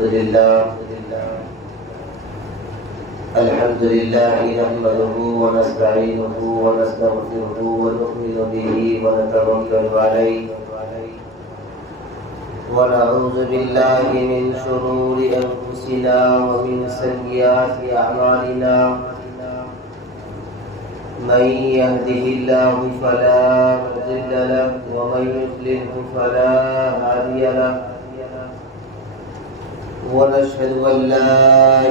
الحمد لله نحمده ونستعينه ونستغفره ونؤمن به ونتوكل عليه ونعوذ بالله من شرور أنفسنا ومن سيئات أعمالنا من يهده الله فلا مضل له ومن يضلل فلا هادي له ونشهد أن لا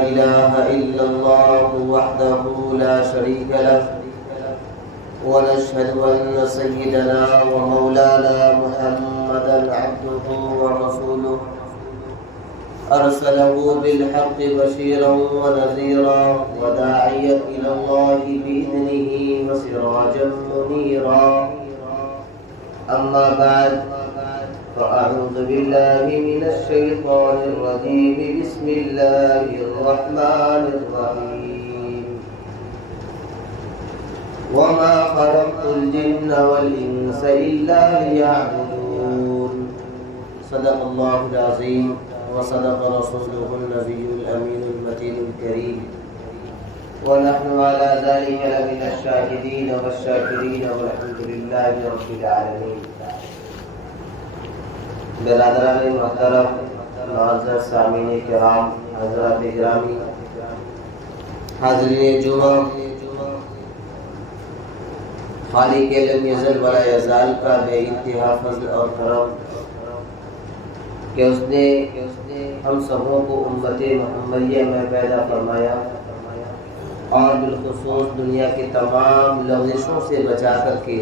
إله إلا الله وحده لا شريك له ونشهد أن سيدنا ومولانا محمدا عبده ورسوله أرسله بالحق بشيرا ونذيرا وداعيا إلى الله بإذنه وسراجا منيرا أما بعد فأعوذ بالله من الشيطان الرجيم بسم الله الرحمن الرحيم وما خلقت الجن والإنس إلا ليعبدون صدق الله العظيم وصدق رسوله النبي الأمين المتين الكريم ونحن على ذلك لمن الشاهدين والشاكرين والحمد لله رب العالمين. برادران محترم، معزز سامعین کرام، حضرات گرامی، حاضرین جمعہ، خالق لم یزل ولا یزال کا بے انتہا فضل اور کرم کہ اس نے ہم سبوں کو امت محمدیہ میں پیدا فرمایا اور بالخصوص دنیا کے تمام لغزشوں سے بچا کر کے،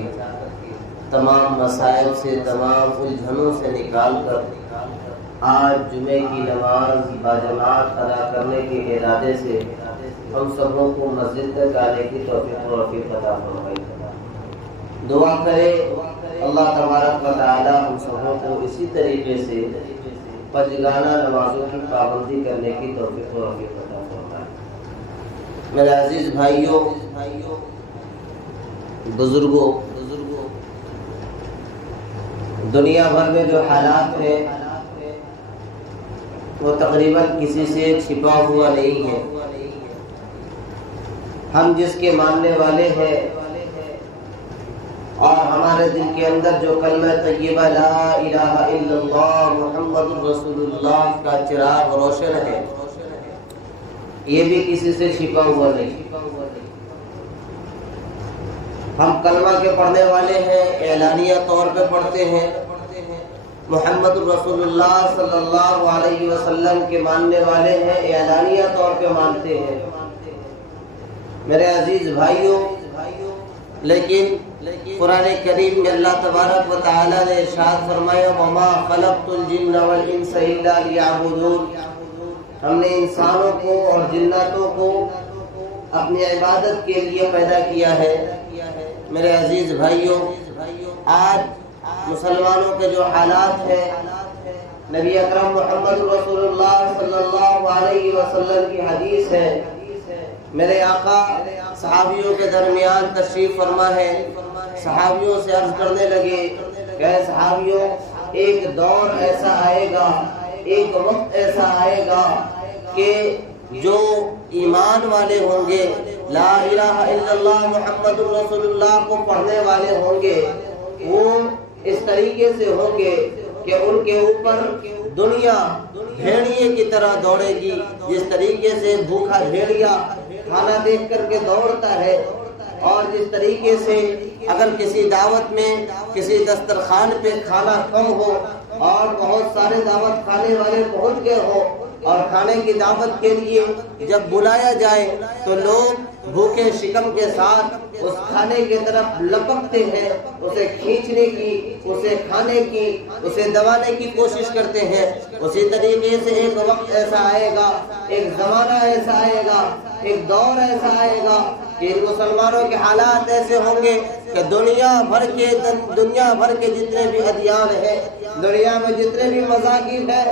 تمام مسائل سے، تمام الجھنوں سے نکال کر آج جمعے کی نماز باجماعت ادا کرنے کے ارادے سے ہم سبوں کو مسجد تک آنے کی توفیق و رفیق عطا فرمائی. دعا کرے اللہ تبارک و تعالی ہم سبوں کو اسی طریقے سے پنجگانہ نمازوں کی پابندی کرنے کی توفیق و رفیق عطا فرمائے. میرے عزیز بھائیوں، بزرگوں، دنیا بھر میں جو حالات ہیں وہ تقریباً کسی سے چھپا ہوا نہیں ہے. ہم جس کے ماننے والے ہیں اور ہمارے دل کے اندر جو کلمہ طیبہ لا الہ الا اللہ محمد رسول اللہ کا چراغ روشن ہے، یہ بھی کسی سے چھپا ہوا نہیں. ہم کلمہ کے پڑھنے والے ہیں، اعلانیہ طور پہ پڑھتے ہیں. محمد رسول اللہ صلی اللہ علیہ وسلم کے ماننے والے ہیں، اعلانیہ طور پہ مانتے ہیں. میرے عزیز بھائیوں، لیکن قرآن کریم میں اللہ تبارک و تعالی نے ارشاد فرمایا وما خلقت الجن والانس الا لیعبدون. ہم نے انسانوں کو اور جناتوں کو اپنی عبادت کے لیے پیدا کیا ہے. میرے عزیز بھائیوں، آج مسلمانوں کے جو حالات ہیں، نبی اکرم محمد رسول اللہ صلی اللہ علیہ وسلم کی حدیث ہے، میرے آقا صحابیوں کے درمیان تشریف فرما ہے. صحابیوں سے عرض کرنے لگے کہ اے صحابیوں، ایک دور ایسا آئے گا، ایک وقت ایسا آئے گا کہ جو ایمان والے ہوں گے، لا الہ الا اللہ محمد رسول اللہ کو پڑھنے والے ہوں گے، وہ اس طریقے سے ہوں گے کہ ان کے اوپر دنیا بھیڑیے کی طرح دوڑے گی. جس طریقے سے بھوکا بھیڑیا کھانا دیکھ کر کے دوڑتا ہے، اور جس طریقے سے اگر کسی دعوت میں کسی دسترخوان پہ کھانا کم ہو اور بہت سارے دعوت کھانے والے پہنچ گئے ہو اور کھانے کی دعوت کے لیے جب بلایا جائے تو لوگ بھوکے شکم کے ساتھ اس کھانے کی طرف لپکتے ہیں، اسے کھینچنے کی، اسے کھانے کی، اسے دبانے کی کوشش کرتے ہیں. اسی طریقے سے ایک وقت ایسا آئے گا، ایک زمانہ ایسا آئے گا، ایک دور ایسا آئے گا کہ مسلمانوں کے حالات ایسے ہوں گے کہ دنیا بھر کے جتنے بھی ادیان ہیں، دنیا میں جتنے بھی مذاہب ہیں،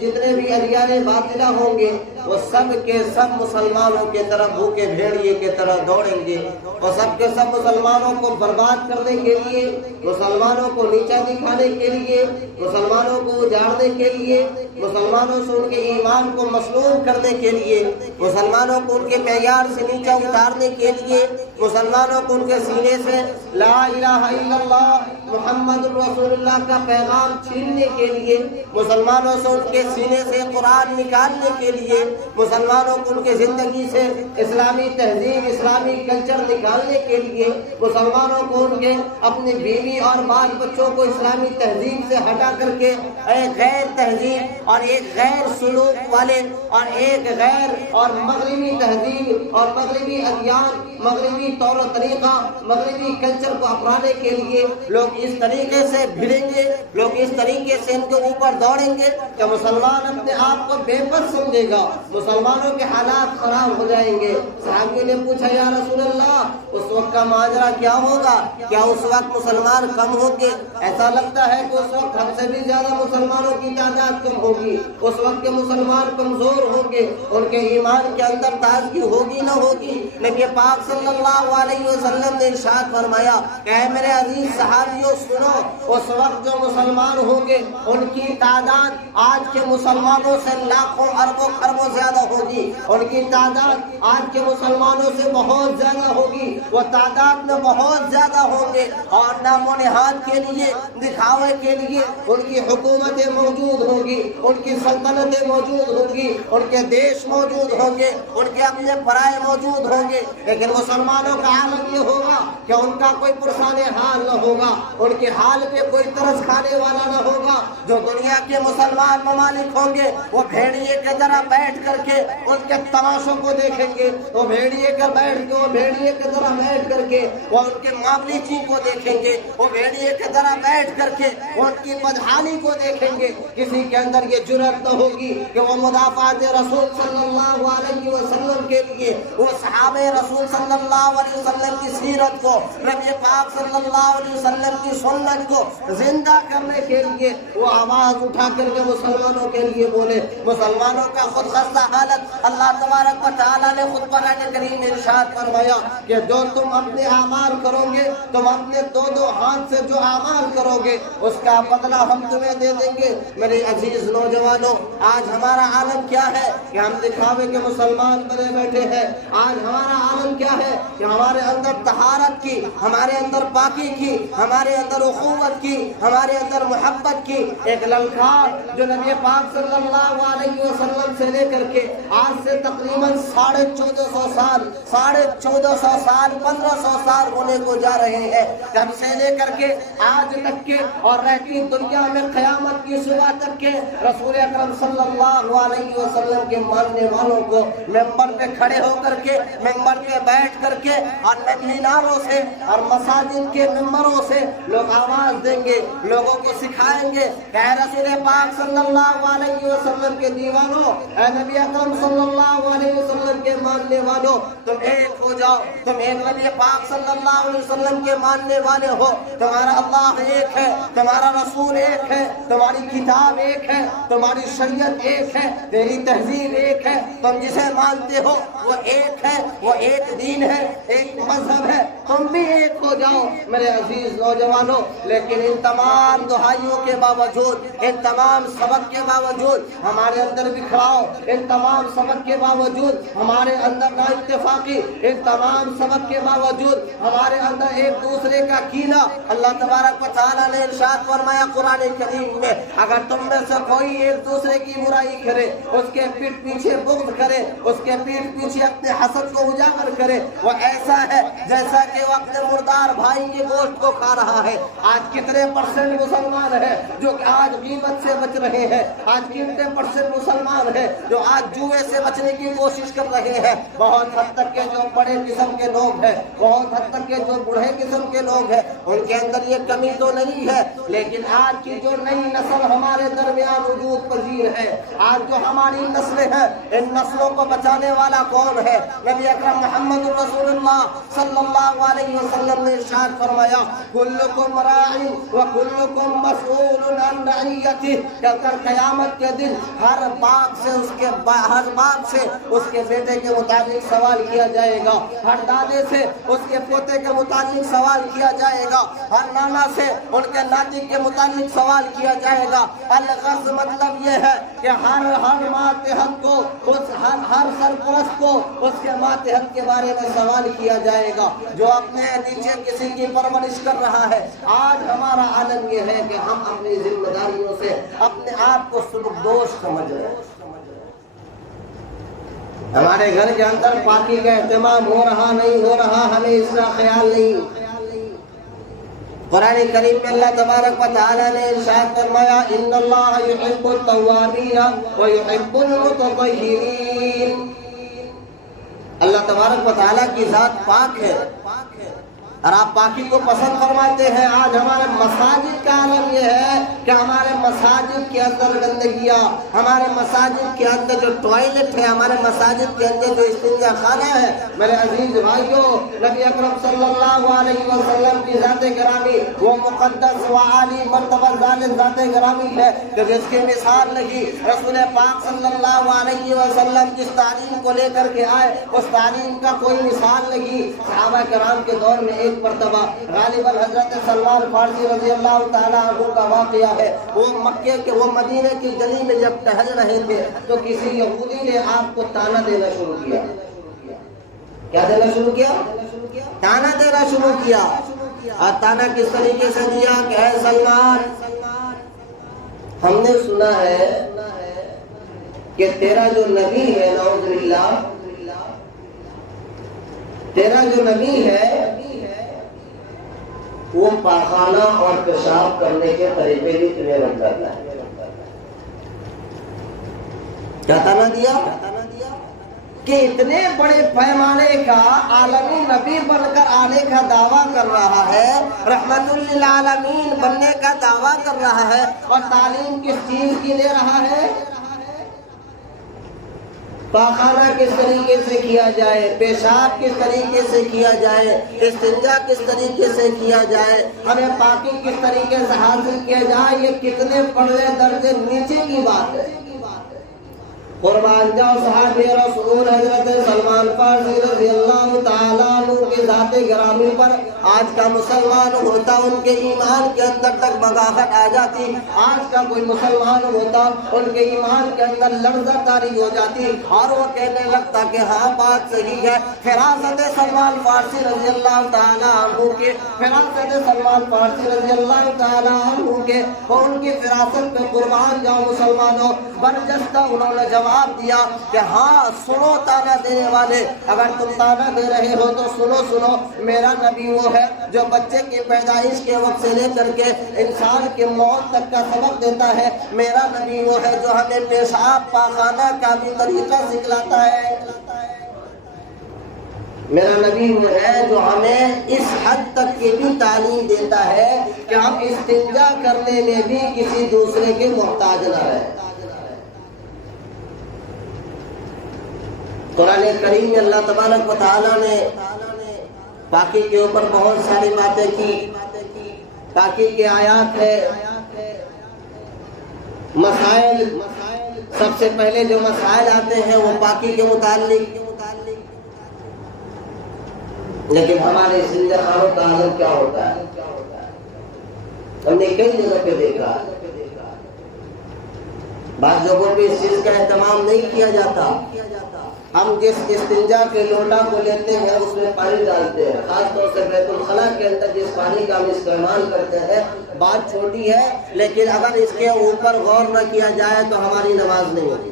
جتنے بھی ادیان باطلہ ہوں گے، وہ سب کے سب مسلمانوں کے طرف بھوکے بھیڑیے کے طرح دوڑیں گے، وہ سب کے سب مسلمانوں کو برباد کرنے کے لیے، مسلمانوں کو نیچا دکھانے کے لیے، مسلمانوں کو اجاڑنے کے لیے، مسلمانوں سے ان کے ایمان کو مسلوب کرنے کے لیے، مسلمانوں کو ان کے معیار سے نیچا اتارنے کے لیے، مسلمانوں کو ان کے سینے سے لا الہ الا اللہ محمد رسول اللہ کا پیغام چھیننے کے لیے، مسلمانوں سے ان کے سینے سے قرآن نکالنے کے لیے، مسلمانوں کو ان کے زندگی سے اسلامی تہذیب، اسلامی کلچر نکالنے کے لیے، مسلمانوں کو ان کے اپنی بیوی اور بال بچوں کو اسلامی تہذیب سے ہٹا کر کے ایک غیر تہذیب اور ایک غیر سلوک والے اور ایک غیر اور مغربی تہذیب اور مغربی ادیان، مغربی طور و طریقہ، مغربی کلچر کو اپنانے کے لیے لوگ اس طریقے سے بھیڑیں گے، لوگ اس طریقے سے ان کے اوپر دوڑیں گے کہ مسلمان اپنے آپ کو بے بس سمجھے گا، مسلمانوں کے حالات خراب ہو جائیں گے۔ صحابی نے پوچھا یا رسول اللہ اس وقت کا ماجرا کیا ہوگا؟ کیا اس وقت مسلمان کم ہوں گے؟ ایسا لگتا ہے کہ اس وقت ہم سے بھی زیادہ مسلمانوں کی تعداد کم ہوگی، اس وقت کے مسلمان کمزور ہوں گے، ان کے ایمان کے اندر تازگی ہوگی نہ ہوگی۔ نبی پاک صلی اللہ علیہ وسلم نے ارشاد فرمایا کہ اے میرے عزیز صحابیوں سنو، اس وقت جو مسلمان ہوں گے ان کی تعداد آج کے مسلمانوں سے لاکھوں اربوں خربوں زیادہ ہوگی، ان کی تعداد آج کے مسلمانوں سے بہت زیادہ ہوگی، وہ تعداد میں بہت زیادہ ہوں گے، اور نام و نہاد کے لیے، دکھاوے کے لیے ان کی حکومتیں موجود ہوں گی، ان کی سلطنتیں موجود ہوں گی، ان کے دیش موجود ہوں گے، ان کے اپنے پرائے موجود ہوں گے، لیکن مسلمانوں کا عالم یہ ہوگا کہ ان کا کوئی پرسان حال نہ ہوگا، ان کے حال پہ کوئی ترس کھانے والا نہ ہوگا۔ جو دنیا کے مسلمان ممالک ہوں گے وہ بھیڑیے کے طرح بیٹھ کر کے ان کے تماشوں کو دیکھیں گے، وہ بھیڑیے کے طرح بیٹھ کر کے وہ ان کے معاملے کو دیکھیں گے، وہ بھیڑیے کے طرح بیٹھ کر کے وہ ان کی بدحالی کو دیکھیں گے۔ کسی کے اندر یہ جرأت نہ ہوگی کہ وہ مدافعات رسول صلی اللہ علیہ وسلم کے لیے، وہ صحابہ رسول صلی اللہ علیہ وسلم کی سیرت کو، نبی پاک صلی اللہ علیہ وسلم کی سنت کو زندہ کرنے کے لیے وہ آواز اٹھا کر کے مسلمانوں کے لیے بولے۔ مسلمانوں کا خود خستہ حالت اللہ تبارک و تعالیٰ نے خود قرآن کریم میں ارشاد فرمایا کہ جو تم اپنے اعمال کرو گے، تم اپنے دو ہاتھ سے جو اعمال کرو گے اس کا بدلہ ہم تمہیں دے دیں گے۔ میرے عزیز نوجوانوں، آج ہمارا عالم کیا ہے کہ ہم دکھاوے کے مسلمان بنے بیٹھے ہیں۔ آج ہمارا عالم کیا ہے کہ ہمارے اندر طہارت کی، ہمارے اندر پاکی کی، ہمارے اندر اخوت کی، ہمارے اندر محبت کی ایک للکار جو نبی پاک صلی اللہ علیہ وسلم سے لے کر کے آج سے تقریباً 1450 سال 1500 سال ہونے کو جا رہے ہیں، جب سے لے کر کے آج تک کے اور رہتی دنیا میں قیامت کی صبح تک کے رسول اکرم صلی اللہ علیہ وسلم کے ماننے والوں کو ممبر پہ کھڑے ہو کر کے، ممبر پہ بیٹھ کر کے اور میناروں سے اور مساجد کے ممبروں سے لوگ آواز دیں گے، لوگوں کو سکھائیں گے کہ اے رسول پاک صلی اللہ علیہ وسلم کے دیوانوں، اے نبی اکرم صلی اللہ علیہ وسلم کے ماننے والوں، تم ایک ہو جاؤ، تم ایک نبی پاک صلی اللہ علیہ وسلم کے ماننے والے ہو، تمہارا اللہ ایک ہے، تمہارا رسول ایک ہے، تمہاری کتاب ایک ہے، تمہاری شریعت ایک ہے، تیری تہذیب ایک ہے، تم جسے مانتے ہو وہ ایک ہے، وہ ایک دین ہے، ایک مذہب ہے، تم بھی ایک ہو جاؤ میرے عزیز نوجوانوں۔ لیکن ان تمام دہائیوں کے باوجود، ان تمام سبق کے باوجود ہمارے اندر بکھراؤ، ان تمام سبق کے باوجود ہمارے اندر نا اتفاقی، ان تمام سبق کے باوجود ہمارے اندر ایک دوسرے کا کینہ۔ اللہ تبارک و تعالیٰ نے ارشاد فرمایا قرآن کریم میں، اگر تم میں سے کوئی ایک دوسرے کی برائی کرے، اس کے پیٹھ پیچھے بغض کرے، اس کے پیٹھ پیچھے اپنے حسد کو اجاگر کرے، وہ ایسا ہے جیسا کہ وہ اپنے مردار بھائی کے گوشت کو کھا رہا ہے۔ آج کتنے پرسنٹ مسلمان ہیں جو کہ آج غیبت سے بچ رہے ہیں؟ آج کتنے پرسنٹ مسلمان ہیں جو آج جوئے کنویں سے بچنے کی کوشش کر رہے ہیں. بہت حد تک کے جو بڑے قسم کے لوگ ہیں, بہت حد تک کے جو بوڑھے قسم کے لوگ ہیں, ان کے اندر یہ کمی تو نہیں ہے, لیکن آج کی جو نئی نسل ہمارے درمیان وجود پذیر ہے, آج جو ہماری نسلیں ہیں, ان نسلوں کو بچانے والا کون ہے؟ نبی اکرم محمد رسول اللہ صلی اللہ علیہ وسلم نے ارشاد فرمایا, کلکم راع وکلکم مسئول عن رعیتہ, کہ کل قیامت کے دن ہر باپ سے اس کے بیٹے کے متعلق سوال کیا جائے گا, ہر دادے سے اس کے پوتے کے متعلق سوال کیا جائے گا, ہر نانا سے ان کے ناتی کے متعلق سوال کیا جائے گا. الغرض مطلب یہ ہے کہ ہر ماتحت کو, ہر سرپرست کو اس کے ماتحت کے بارے میں سوال کیا جائے گا جو اپنے نیچے کسی کی پرورش کر رہا ہے. آج ہمارا عالم یہ ہے کہ ہم اپنی ذمہ داریوں سے اپنے آپ کو سبکدوش سمجھ رہے ہیں. ہمارے گھر کے اندر پاکی کا اہتمام ہو رہا نہیں ہو رہا, ہمیں اس کا خیال نہیں. قرآن کریم میں اللہ تبارک و تعالی نے ارشاد فرمایا, ان اللہ یحب التوابین ویحب المتطہرین. اللہ تبارک و تعالی کی ذات پاک ہے اور آپ پاکی کو پسند فرماتے ہیں. آج ہمارے مساجد کا عالم یہ ہے کہ ہمارے مساجد کے اندر گندگیاں, ہمارے مساجد کے اندر جو ٹوائلٹ ہے, ہمارے مساجد کے اندر جو استنجا خانہ ہے. میرے عزیز بھائیوں, نبی اکرم صلی اللہ علیہ وسلم کی ذات گرامی وہ مقدس و عالی مرتبہ ذات گرامی ہے کہ جس کی مثال نہیں. رسول پاک صلی اللہ علیہ وسلم جس تعلیم کو لے کر کے آئے, اس تعلیم کا کوئی مثال نہیں. صحابہ کرام کے دور میں ایک مرتبہ غالباً حضرت سلمان فارسی رضی اللہ تعالیٰ عنہ کا واقعہ ہے. وہ مدینہ کی گلی میں جب ٹہل رہے تھے تو کسی یہودی نے آپ کو تانا دینا شروع کیا. کیا دینا شروع کیا؟ تانا دینا شروع کیا. اور تانا کس طریقے سے دیا کہ اے سلمان, ہم نے سنا ہے کہ تیرا جو نبی ہے, نعوذ باللہ, تیرا جو نبی ہے وہ پاخانہ اور پیشاب کرنے کے طریقے بھی تمہیں بتاتا ہے. کیا تانا دیا کہ اتنے بڑے پیمانے کا عالمی نبی بن کر آنے کا دعویٰ کر رہا ہے, رحمت للعالمین بننے کا دعویٰ کر رہا ہے, اور تعلیم کس چیز کی دے رہا ہے؟ پاخانہ کس طریقے سے کیا جائے, پیشاب کس طریقے سے کیا جائے, استنجا کس طریقے سے کیا جائے, ہمیں پاکی کس طریقے سے حاصل کیا جائے. یہ کتنے بڑے درجے نیچے کی بات ہے. قربان جاؤ صحابی رسول حضرت سلمان فارسی رضی اللہ تعالیٰ عنہ کی ذات گرامی پر آج کا مسلمان ہوتا ان کے ایمان کے اندر تک بغاوت آ جاتی. آج کا کوئی مسلمان ہوتا ان کے ایمان کے اندر لرزہ طاری ہو جاتی اور وہ کہنے لگتا کہ ہاں بات صحیح ہے. فراست سلمان فارسی رضی اللہ تعالیٰ عنہ کے, فراست سلمان فارسی رضی اللہ تعالیٰ عنہ کے, ان کی فراست پہ قربان جاؤ مسلمانوں, برجستہ انہوں نے جواب دیا کہ ہاں سنو تانا دینے والے, اگر تم تانا دے رہے ہو تو سنو, میرا نبی وہ ہے جو بچے کی پیدائش کے وقت سے لے کر کے انسان کی موت تک کا سبق دیتا ہے. میرا نبی وہ ہے جو ہمیں پیشاب پاخانہ کا بھی طریقہ سکھلاتا ہے. میرا نبی وہ ہے جو ہمیں اس حد تک کی بھی تعلیم دیتا ہے کہ ہم استنجا کرنے میں بھی کسی دوسرے کے محتاج نہ رہیں. قرآن کریم میں اللہ تبارک و تعالیٰ نے پاکی کے اوپر بہت ساری باتیں کی. پاکی کے آیات ہے, مسائل, سب سے پہلے جو مسائل آتے ہیں وہ پاکی کے متعلق. لیکن ہمارے زندہ خانوں کا عالم کیا ہوتا ہے؟ ہم نے کئی جگہ پہ دیکھا, بعض جگہوں پہ اس چیز کا اہتمام نہیں کیا جاتا. ہم جس استنجا کے لوٹا کو لیتے ہیں اس میں پانی ڈالتے ہیں, خاص طور سے بیت الخلا کے اندر جس پانی کا ہم استعمال کرتے ہیں, بات چھوٹی ہے لیکن اگر اس کے اوپر غور نہ کیا جائے تو ہماری نماز نہیں ہوتی.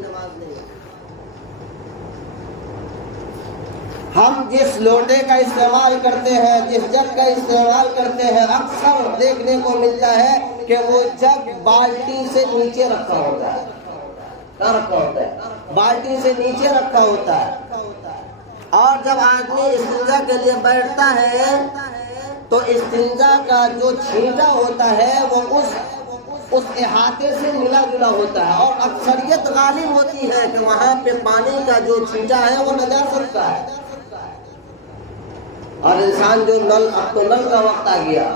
ہم جس لوٹے کا استعمال کرتے ہیں, جس جگ کا استعمال کرتے ہیں, اکثر دیکھنے کو ملتا ہے کہ وہ جگ بالٹی سے نیچے رکھا ہوتا ہے. کہاں رکھا ہوتا ہے؟ بالٹی سے نیچے رکھا ہوتا ہے. اور جب آدمی استنجا کے لیے بیٹھتا ہے تو استنجا کا جو چھینٹا ہوتا ہے وہ اس احاطے سے ملا جلا ہوتا ہے، اور اکثریت غالب ہوتی ہے کہ وہاں پہ پانی کا جو چھینٹا ہے وہ نجاست کا ہے. اور انسان جو اب تو نل کا وقت آ گیا،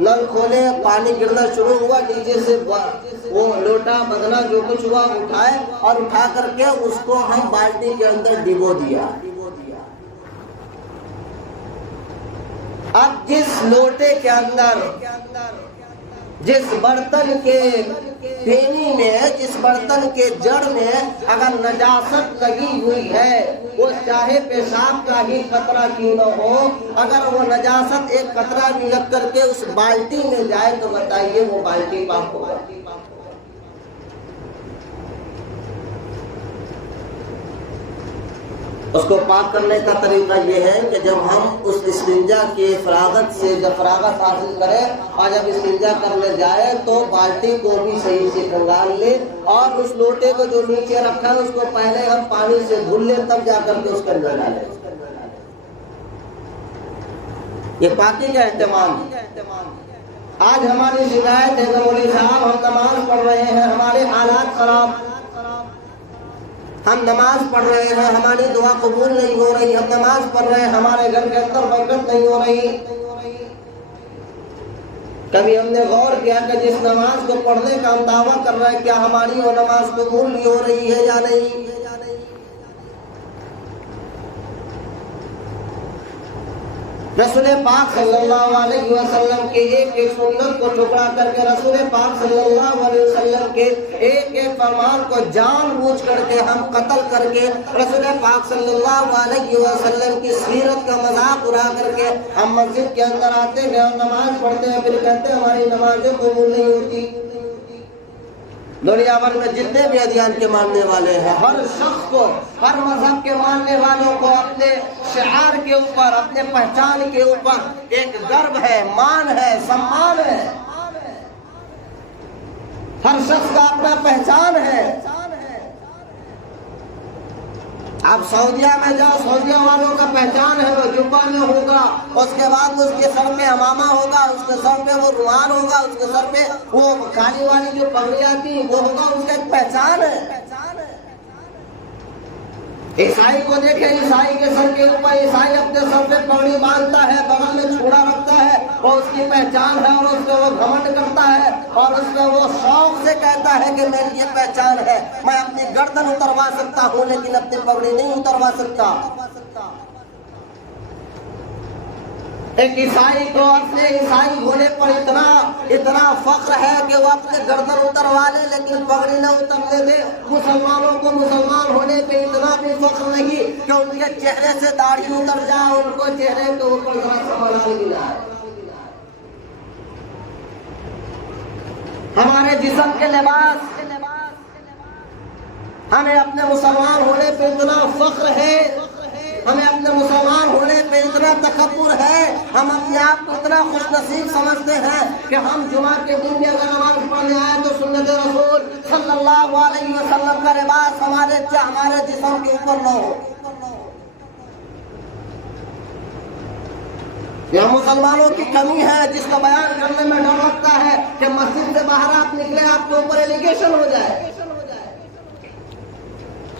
نل کھولے، پانی گرنا شروع ہوا، نیچے سے وہ لوٹا بدنا جو کچھ ہوا اٹھائے، اور اٹھا کر کے اس کو ہم بالٹی کے اندر ڈبو دیا. اب جس لوٹے کے اندر، جس برتن کے پینی میں، جس برتن کے جڑ میں اگر نجاست لگی ہوئی ہے، وہ چاہے پیشاب کا ہی قطرہ کیوں نہ ہو، اگر وہ نجاست ایک قطرہ بھی لگ کر کے اس بالٹی میں جائے تو بتائیے وہ بالٹی پاک ہوگا؟ اس کو پاک کرنے کا طریقہ یہ ہے کہ جب ہم اس استنجا کی فراغت سے جب فراغت حاصل کریں اور جب استنجا کرنے جائے تو بالٹی کو بھی صحیح سے کھنگال لے، اور اس لوٹے کو جو نیچے رکھا ہے اس کو پہلے ہم پانی سے دھل لیں، تب جا کر کے اس کے اندر ڈالیں. یہ پاکی کا اہتمام ہے. آج ہماری شکایت ہے کہ مولوی صاحب ہم نماز پڑھ رہے ہیں، ہمارے حالات خراب، ہم نماز پڑھ رہے ہیں، ہماری دعا قبول نہیں ہو رہی، ہم نماز پڑھ رہے ہیں، ہمارے گھر کے اندر برکت نہیں ہو رہی. کبھی ہم نے غور کیا کہ جس نماز کو پڑھنے کا ہم دعویٰ کر رہے ہیں، کیا ہماری وہ نماز قبول بھی ہو رہی ہے یا نہیں؟ رسول پاک صلی اللہ علیہ وسلم کے ایک ایک سنت کو ٹکرا کر کے، رسول پاک صلی اللہ علیہ وسلم کے ایک ایک فرمان کو جان بوجھ کر کے ہم قتل کر کے، رسول پاک صلی اللہ علیہ وسلم کی سیرت کا مذاق اڑا کر کے ہم مسجد کے اندر آتے ہیں اور نماز پڑھتے ہیں، پھر کہتے ہیں ہماری نمازیں قبول نہیں ہوتی. دنیا بھر میں جتنے بھی ادیان کے ماننے والے ہیں، ہر شخص کو، ہر مذہب کے ماننے والوں کو اپنے شعار کے اوپر، اپنے پہچان کے اوپر ایک گرو ہے، مان ہے، سمان ہے. ہر شخص کا اپنا پہچان ہے. آپ سعودیہ میں جاؤ، سعودیہ والوں کا پہچان ہے وہ جبہ میں ہوگا، اس کے بعد اس کے سر پہ امامہ ہوگا، اس کے سر پہ وہ رومال ہوگا، اس کے سر پہ وہ کالی والی جو پگڑی آتی وہ ہوگا، اس کا ایک پہچان ہے. عیسائی کو دیکھیں، عیسائی کے سر کے اوپر عیسائی اپنے سر پہ پگڑی باندھتا ہے، بغل میں چھوڑا رکھتا ہے، وہ اس کی پہچان ہے، اور اس پہ وہ گھمنڈ کرتا ہے، اور اس پہ وہ شوق سے کہتا ہے کہ میری یہ پہچان ہے، میں اپنی گردن اتروا سکتا ہوں لیکن اپنی پگڑی نہیں اتروا سکتا. ایک عیسائی کو اپنے عیسائی ہونے پر اتنا فخر ہے کہ وہ اپنے گردن اتروا لے لیکن پگڑی نہ اترنے دے. مسلمانوں کو مسلمان ہونے پہ اتنا بھی فخر نہیں کہ ان کے چہرے سے داڑھی اتر جائے، ان کو چہرے کے اوپر ذرا سا ملال ملا ہے. ہمارے جسم کے لباس، ہمیں اپنے مسلمان ہونے پہ اتنا فخر ہے، ہمیں اپنے مسلمان ہونے پہ اتنا تکبر ہے، ہم اپنے آپ کو اتنا خوش نصیب سمجھتے ہیں کہ ہم جمعہ کے دن بھی اگر نماز پڑھنے آئے تو سنت رسول صلی اللہ علیہ وسلم کا لباس ہمارے جسم کے اوپر نہ ہو. یہ مسلمانوں کی کمی ہے جس کو بیان کرنے میں ڈر لگتا ہے کہ مسجد سے باہر آپ نکلے آپ کے اوپر ایلیگیشن ہو جائے.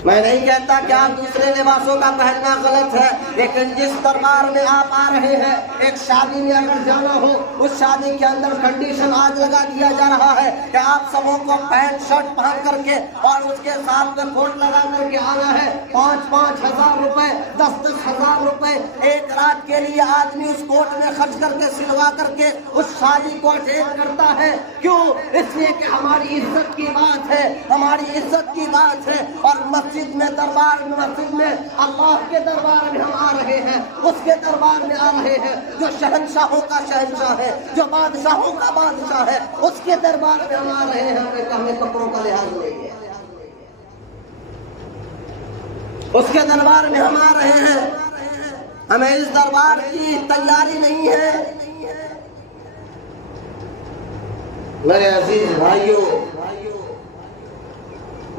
میں نہیں کہتا کہ آپ دوسرے لباسوں کا پہننا غلط ہے، لیکن جس دربار میں آپ آ رہے ہیں، ایک شادی میں اگر جانا ہو، اس شادی کے اندر کنڈیشن آج لگا دیا جا رہا ہے کہ آپ سبوں کو پینٹ شرٹ پہن کر کے اور اس کے ساتھ میں کوٹ لگا کر کے آنا ہے. 5-5 ہزار روپے، 10-10 ہزار روپے ایک رات کے لیے آدمی اس کوٹ میں خرچ کر کے سلوا کر کے اس شادی کو اٹینڈ کرتا ہے. کیوں؟ اس لیے کہ ہماری عزت کی بات ہے، ہماری عزت کی بات ہے. اور مسجد میں، دربار میں، مسجد میں اللہ کے دربار میں ہم آ رہے ہیں، اس کے دربار میں آ رہے ہیں جو شہنشاہوں کا شہنشاہ ہے، جو بادشاہوں کا بادشاہ ہے، اس کے دربار میں ہم آ رہے ہیں. ہمیں کپڑوں کا لحاظ نہیں ہے، اس کے دربار میں ہم آ رہے ہیں، ہمیں اس دربار کی تیاری نہیں ہے. میرے عزیز بھائیوں،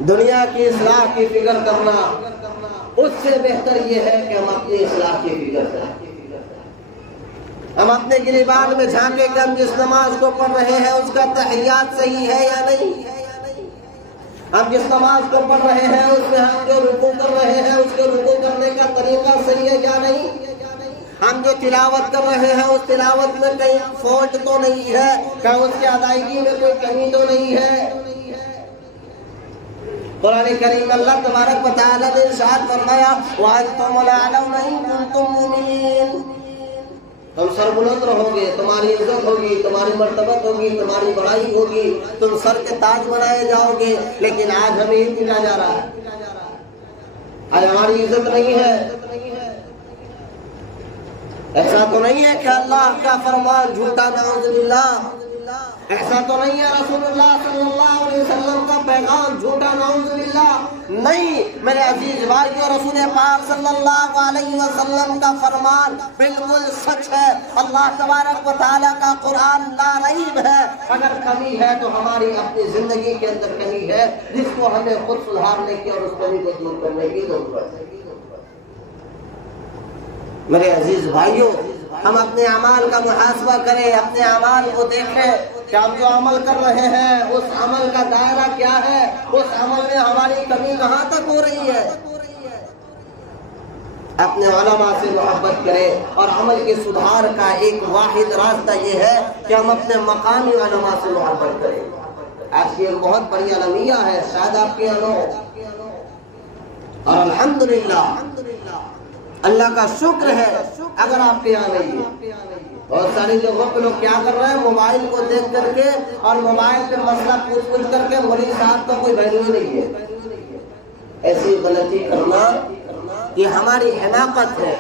دنیا کی اصلاح کی فکر کرنا اس سے بہتر یہ ہے کہ ہم اپنی اصلاح کی فکر کریں. ہم اپنے گریبان میں جھانکے کہ ہم جس نماز کو پڑھ رہے ہیں اس کا تحیات صحیح ہے یا نہیں. ہم جس نماز کو پڑھ رہے ہیں اس میں ہم جو رکوع کر رہے ہیں اس کے رکوع کرنے کا طریقہ صحیح ہے یا نہیں. ہم جو تلاوت کر رہے ہیں اس تلاوت میں کہیں فالٹ تو نہیں ہے, کہ اس کی ادائیگی میں کوئی کمی تو نہیں ہے. قرآن کریم اللہ تبارک و تعالیٰ نے ارشاد فرمایا وَأَنْتُمُ الْأَعْلَوْنَ إِن كُنتُم مُّؤْمِنِينَ. تم سربلند رہو گے, تمہاری عزت ہوگی, تمہاری مرتبت ہوگی, تمہاری بڑائی ہوگی, تم سر کے تاج بنائے جاؤ گے. لیکن آج ہمیں یہ ملا جا رہا ہے, آج ہماری عزت نہیں ہے. ایسا تو نہیں ہے کہ اللہ کا فرمان جھوٹا, نعوذ باللہ. ایسا تو نہیں ہے رسول اللہ صلی اللہ علیہ وسلم کا پیغام جھوٹا, نعوذ باللہ. نہیں میرے عزیز بھائیو, رسول پاک صلی اللہ علیہ وسلم کا فرمان بالکل سچ ہے. اللہ تبارک و تعالیٰ کا قرآن لا ریب ہے. اگر کمی ہے تو ہماری اپنی زندگی کے اندر کمی ہے جس کو ہمیں خود سدھارنے کی اور اس کمی کو دور کرنے کی ضرورت ہے. میرے عزیز بھائیو, ہم اپنے اعمال کا محاسبہ کریں, اپنے اعمال کو دیکھیں کہ ہم جو عمل کر رہے ہیں اس عمل کا دائرہ کیا ہے, اس عمل میں ہماری کمی کہاں تک ہو رہی ہے. اپنے علماء سے محبت کریں, اور عمل کے سدھار کا ایک واحد راستہ یہ ہے کہ ہم اپنے مقامی علماء سے محبت کریں. آج کی ایک بہت بڑی المیہ ہے, شاید آپ کے یہاں ہو, اور الحمدللہ اللہ کا شکر ہے اگر آپ کے یہاں نہیں ہے. بہت سارے لوگ کیا کر رہے ہیں, موبائل کو دیکھ کر کے اور موبائل پہ مسئلہ پوچھ کر کے مولوی صاحب کا کوئی ویلیو نہیں ہے. ایسی غلطی کرنا یہ ہماری حماقت ہے.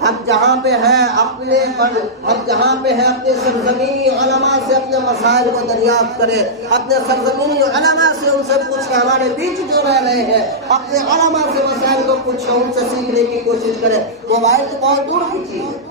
ہم جہاں پہ ہیں اپنے سرزمینی علماء سے اپنے مسائل کو دریافت کریں, اپنے سرزمینی علماء سے ان سے پوچھ کے, ہمارے بیچ جو رہ رہے ہیں اپنے علماء سے مسائل کو پوچھیں, ان سے سیکھنے کی کوشش کریں. موبائل تو بہت دور کی چیز ہے.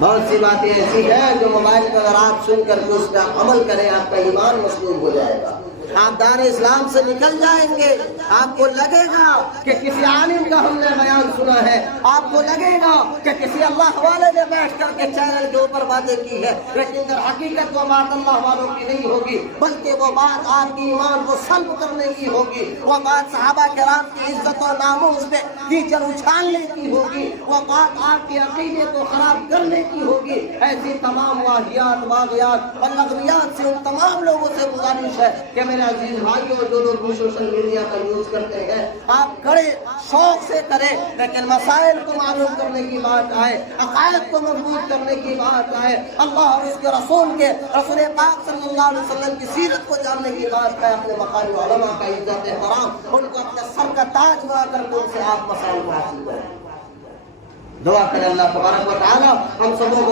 بہت سی باتیں ایسی ہیں جو موبائل پر اگر آپ سن کر کے اس کا عمل کریں آپ کا ایمان مسلوب ہو جائے گا. آپ دار اسلام سے نکل جائیں گے, آپ کو لگے گا کہ کسی عالم کا ہم نے بیان سنا ہے, آپ کو لگے گا کہ کسی اللہ والے نے بیٹھ کر کے چینل کے اوپر باتیں کی ہے, لیکن در حقیقت وہ بات اللہ والوں کی نہیں ہوگی, بلکہ وہ بات آپ کی ایمان کو سلب کرنے کی ہوگی. وہ بات صحابہ کرام کی عزت و ناموس پہ کیچڑ اچھالنے کی ہوگی. وہ بات آپ کے عقیدے کو خراب کرنے کی ہوگی. ایسی تمام واہیات, واقعات اور لغویات سے ان تمام لوگوں سے گزارش ہے کہ میرے عزیز بھائیوں, جو لوگ سوشل میڈیا کا یوز کرتے ہیں آپ کریں, شوق سے کریں, لیکن مسائل کو معلوم کرنے کی بات آئے, عقائد کو مضبوط کرنے کی بات آئے, اللہ اور اس کے رسول پاک صلی اللہ علیہ وسلم کی سیرت کو جاننے کی بات آئے, اپنے مقامی علماء کا عزت احترام, ان کو اپنے سر کا تاج بنا کر کے ان سے آپ مسائل کو حاصل کریں. دعا کریں اللہ تبارک و تعالی ہم سبوں کو